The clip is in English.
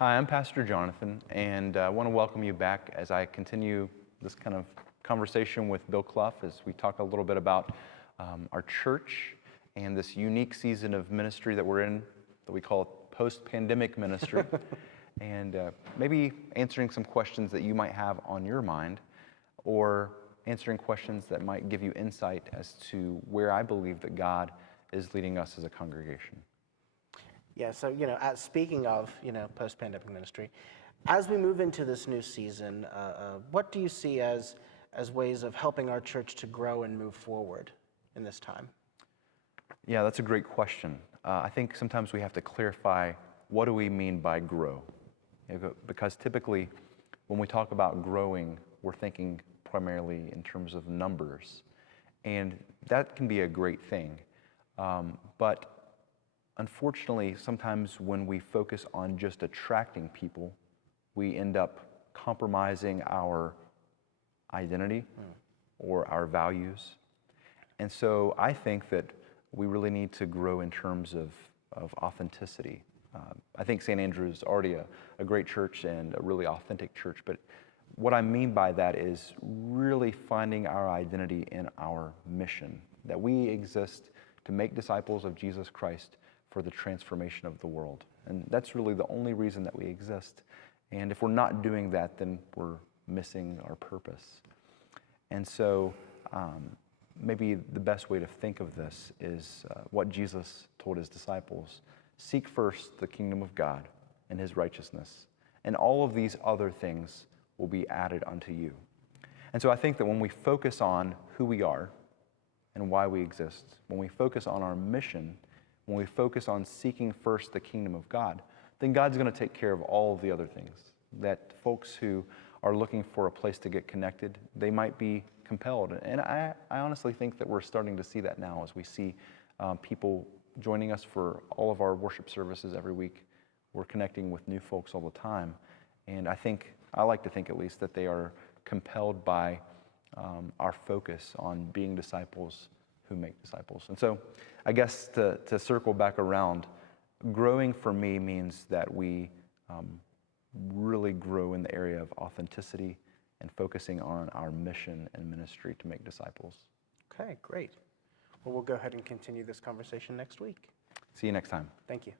Hi, I'm Pastor Jonathan, and I want to welcome you back as I continue this kind of conversation with Bill Clough as we talk a little bit about our church and this unique season of ministry that we're in that we call post-pandemic ministry, and maybe answering some questions that you might have on your mind, or answering questions that might give you insight as to where I believe that God is leading us as a congregation. Yeah, so, speaking of, post-pandemic ministry, as we move into this new season, what do you see as ways of helping our church to grow and move forward in this time? Yeah, that's a great question. I think sometimes we have to clarify, what do we mean by grow? Because typically, when we talk about growing, we're thinking primarily in terms of numbers. And that can be a great thing. But unfortunately, sometimes when we focus on just attracting people, we end up compromising our identity or our values. And so I think that we really need to grow in terms of authenticity. I think St. Andrew's is already a great church and a really authentic church, but what I mean by that is really finding our identity in our mission, that we exist to make disciples of Jesus Christ for the transformation of the world. And that's really the only reason that we exist. And if we're not doing that, then we're missing our purpose. And so maybe the best way to think of this is what Jesus told his disciples: seek first the kingdom of God and his righteousness, and all of these other things will be added unto you. And so I think that when we focus on who we are and why we exist, when we focus on our mission, when we focus on seeking first the kingdom of God, then God's going to take care of all of the other things. That folks who are looking for a place to get connected, they might be compelled. And I honestly think that we're starting to see that now as we see people joining us for all of our worship services every week. We're connecting with new folks all the time. And I like to think at least, that they are compelled by our focus on being disciples who make disciples. And so I guess to circle back around, growing for me means that we really grow in the area of authenticity and focusing on our mission and ministry to make disciples. Okay, great. Well, we'll go ahead and continue this conversation next week. See you next time. Thank you.